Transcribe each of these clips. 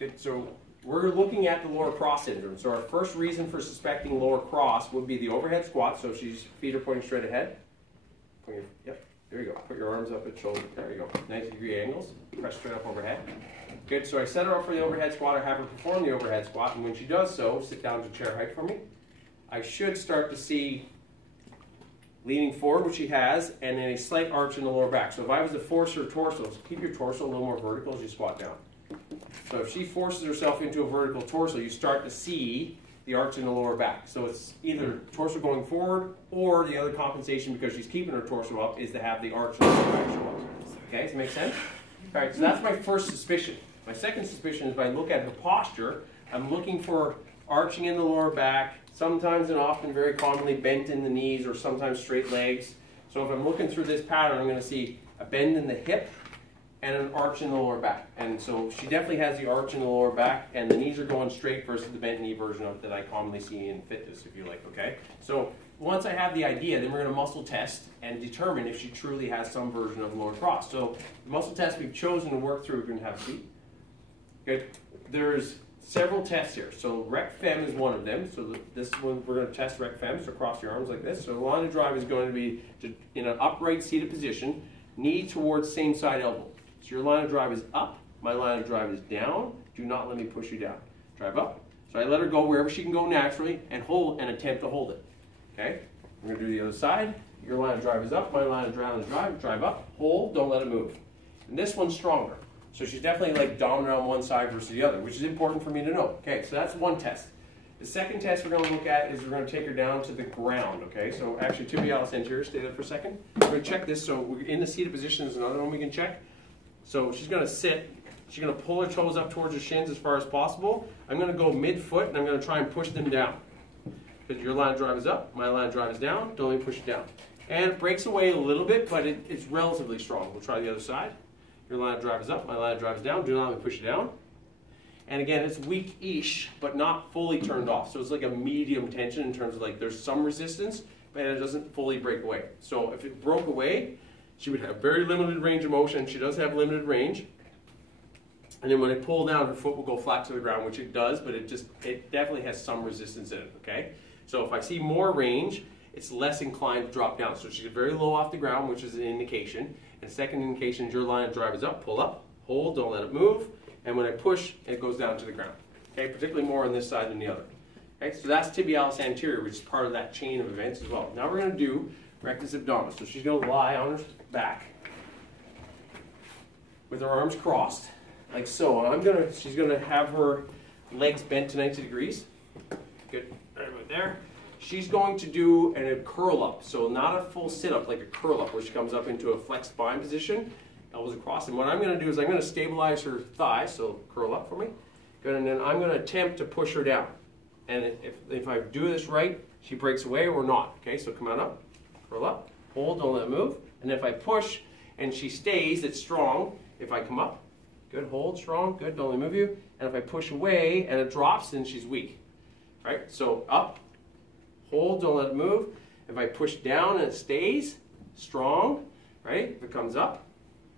Good. So we're looking at the lower cross syndrome. So our first reason for suspecting lower cross would be the overhead squat. So if she's feet are pointing straight ahead. Yep. There you go. Put your arms up at shoulder. There you go. 90-degree angles. Press straight up overhead. Good. So I set her up for the overhead squat. I have her perform the overhead squat. And when she does so, sit down to chair height for me. I should start to see leaning forward, which she has, and then a slight arch in the lower back. So if I was to force her torso, keep your torso a little more vertical as you squat down. So if she forces herself into a vertical torso, you start to see the arch in the lower back. So it's either torso going forward, or the other compensation, because she's keeping her torso up, is to have the arch in the lower back show up. Okay, does that make sense? All right, so that's my first suspicion. My second suspicion is if I look at her posture, I'm looking for arching in the lower back, sometimes and often very commonly bent in the knees, or sometimes straight legs. So if I'm looking through this pattern, I'm going to see a bend in the hip and an arch in the lower back. And so she definitely has the arch in the lower back, and the knees are going straight versus the bent knee version of that I commonly see in fitness, if you like, okay? So once I have the idea, then we're going to muscle test and determine if she truly has some version of lower cross. So the muscle test we've chosen to work through, we're going to have feet. Good. There's several tests here. So rec fem is one of them. So this one we're going to test rec fem. So cross your arms like this. So the line of drive is going to be in an upright seated position, knee towards same side elbow. So your line of drive is up. My line of drive is down. Do not let me push you down. Drive up. So I let her go wherever she can go naturally and hold and attempt to hold it. Okay. We're going to do the other side. Your line of drive is up. My line of drive is drive up. Hold. Don't let it move. And this one's stronger. So she's definitely like dominant on one side versus the other, which is important for me to know. Okay, so that's one test. The second test we're going to look at is we're going to take her down to the ground. Okay, so actually tibialis anterior, stay there for a second. We're going to check this. So we're in the seated position is another one we can check. So she's going to sit. She's going to pull her toes up towards her shins as far as possible. I'm going to go mid-foot, and I'm going to try and push them down. Because your line of drive is up, my line of drive is down. Don't let me push it down. And it breaks away a little bit, but it's relatively strong. We'll try the other side. Your line of drive is up, my line of drive is down. Do not let me push it down. And again, it's weak-ish, but not fully turned off. So it's like a medium tension in terms of like there's some resistance, but it doesn't fully break away. So if it broke away, she would have very limited range of motion. She does have limited range. And then when I pull down, her foot will go flat to the ground, which it does, but it definitely has some resistance in it, okay? So if I see more range, it's less inclined to drop down. So she's very low off the ground, which is an indication. And second indication is your line of drive is up, pull up, hold, don't let it move. And when I push, it goes down to the ground. Okay, particularly more on this side than the other. Okay, so that's tibialis anterior, which is part of that chain of events as well. Now we're going to do rectus abdominis. So she's going to lie on her back with her arms crossed, like so. And she's going to have her legs bent to 90 degrees. Good, right about there. She's going to do a curl up, so not a full sit up, like a curl up where she comes up into a flexed spine position, elbows across. And what I'm going to do is I'm going to stabilize her thighs, so curl up for me. Good, and then I'm going to attempt to push her down. And if I do this right, she breaks away or not. Okay, so come on up, curl up, hold, don't let it move. And if I push and she stays, it's strong. If I come up, good, hold, strong, good, don't let me move you. And if I push away and it drops, then she's weak. Right, so up. Hold, don't let it move. If I push down and it stays, strong, right? If it comes up,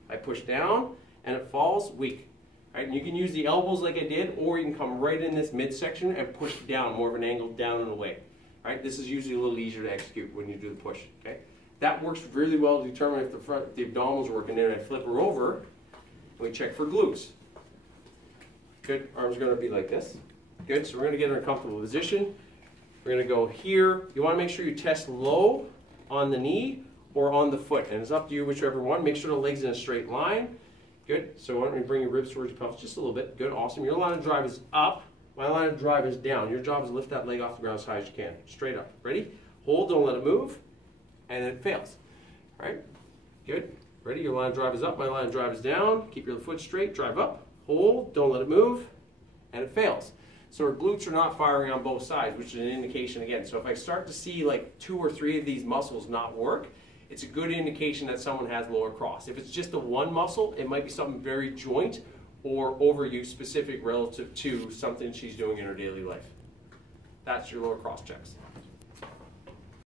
I push down and it falls, weak. Right? And you can use the elbows like I did, or you can come right in this midsection and push down, more of an angle down and away. Right? This is usually a little easier to execute when you do the push. Okay? That works really well to determine if the abdominals are working. Then I flip her over and we check for glutes. Good, arms are going to be like this. Good, so we're going to get her in a comfortable position. We're going to go here. You want to make sure you test low on the knee or on the foot. And it's up to you, whichever one. Make sure the leg's in a straight line. Good. So why don't we bring your ribs towards your pelvis just a little bit. Good. Awesome. Your line of drive is up. My line of drive is down. Your job is to lift that leg off the ground as high as you can. Straight up. Ready? Hold. Don't let it move. And it fails. All right. Good. Ready? Your line of drive is up. My line of drive is down. Keep your foot straight. Drive up. Hold. Don't let it move. And it fails. So her glutes are not firing on both sides, which is an indication again. So if I start to see like 2 or 3 of these muscles not work, it's a good indication that someone has lower cross. If it's just the one muscle, it might be something very joint or overuse specific relative to something she's doing in her daily life. That's your lower cross checks.